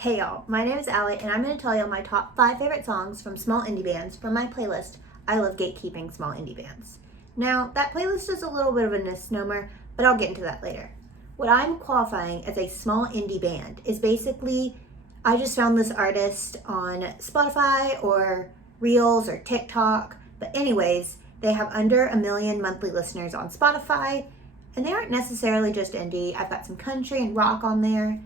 Hey y'all, my name is Allie and I'm going to tell you my top 5 favorite songs from small indie bands from my playlist, I Love Gatekeeping Small Indie Bands. Now, that playlist is a little bit of a misnomer, but I'll get into that later. What I'm qualifying as a small indie band is basically, I just found this artist on Spotify or Reels or TikTok, but anyways, they have under 1 million monthly listeners on Spotify, and they aren't necessarily just indie. I've got some country and rock on there.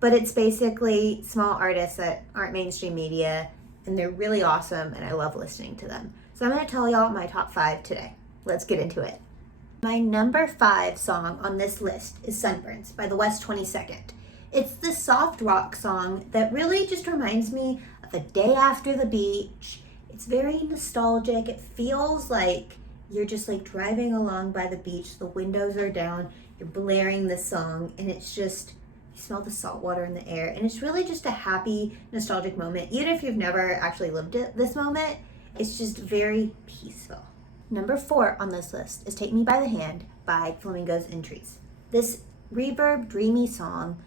But it's basically small artists that aren't mainstream media, and they're really awesome, and I love listening to them. So I'm going to tell y'all my top 5 today. Let's get into it. My number 5 song on this list is Sunburns by the West 22nd. It's this soft rock song that really just reminds me of a day after the beach. It's very nostalgic. It feels like you're just like driving along by the beach, the windows are down, you're blaring this song, and it's just, you smell the salt water in the air, and it's really just a happy, nostalgic moment. Even if you've never actually lived this moment, it's just very peaceful. Number 4 on this list is Take Me by the Hand by Flamingos and Trees. This reverb, dreamy song,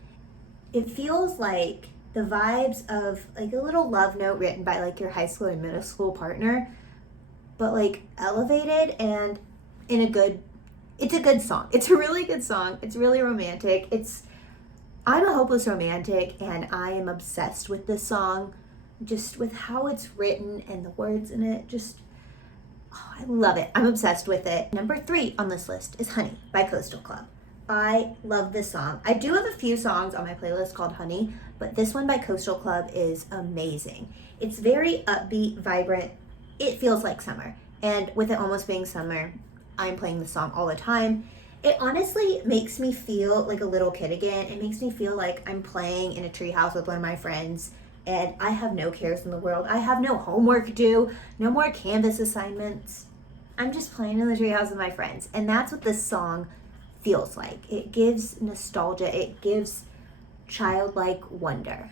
it feels like the vibes of like a little love note written by like your high school and middle school partner, but like elevated and in a good, it's a good song. It's a really good song. It's really romantic. I'm a hopeless romantic, and I am obsessed with this song, just with how it's written and the words in it. I love it. I'm obsessed with it. Number 3 on this list is Honey by Coastal Club. I love this song. I do have a few songs on my playlist called Honey, but this one by Coastal Club is amazing. It's very upbeat, vibrant. It feels like summer. And with it almost being summer, I'm playing the song all the time. It honestly makes me feel like a little kid again. It makes me feel like I'm playing in a treehouse with one of my friends, and I have no cares in the world. I have no homework due, no more Canvas assignments. I'm just playing in the treehouse with my friends, and that's what this song feels like. It gives nostalgia. It gives childlike wonder.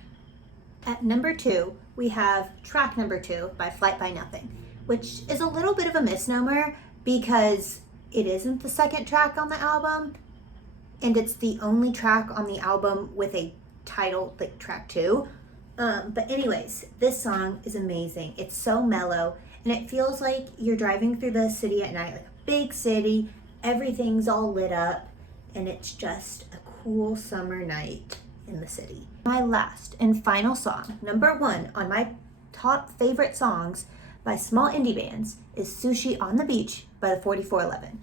At number 2, we have track number 2 by Flight by Nothing, which is a little bit of a misnomer because it isn't the second track on the album, and it's the only track on the album with a title like track 2. But anyways, this song is amazing. It's so mellow, and it feels like you're driving through the city at night, like a big city. Everything's all lit up, and it's just a cool summer night in the city. My last and final song, number 1 on my top favorite songs by small indie bands, is Sushi on the Beach by the 4411.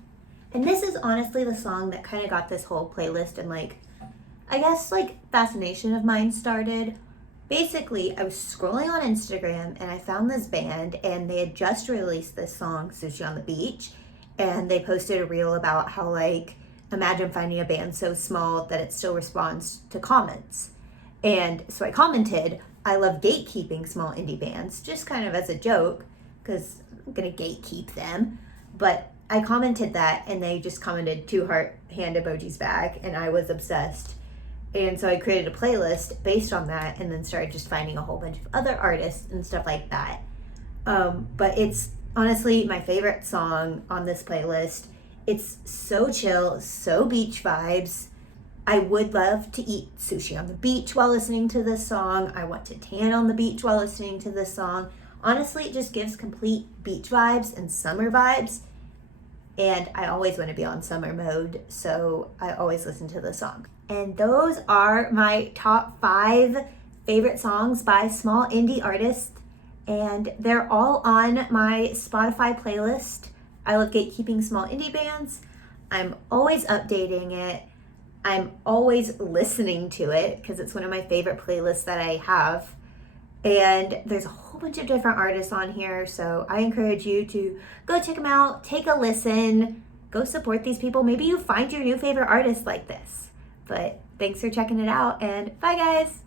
And this is honestly the song that kind of got this whole playlist and I guess fascination of mine started. Basically, I was scrolling on Instagram and I found this band, and they had just released this song, Sushi on the Beach, and they posted a reel about how imagine finding a band so small that it still responds to comments. And so I commented, I love gatekeeping small indie bands, just kind of as a joke, because I'm gonna gatekeep them. But I commented that, and they just commented 2 heart hand emojis back, and I was obsessed. And so I created a playlist based on that, and then started just finding a whole bunch of other artists and stuff like that. But it's honestly my favorite song on this playlist. It's so chill, so beach vibes. I would love to eat sushi on the beach while listening to this song. I want to tan on the beach while listening to this song. Honestly, it just gives complete beach vibes and summer vibes. And I always want to be on summer mode, so I always listen to the song. And those are my top 5 favorite songs by small indie artists, and they're all on my Spotify playlist. I love gatekeeping small indie bands. I'm always updating it. I'm always listening to it because it's one of my favorite playlists that I have. And there's a whole bunch of different artists on here, so I encourage you to go check them out, take a listen, go support these people. Maybe you find your new favorite artist like this. But thanks for checking it out, and bye guys!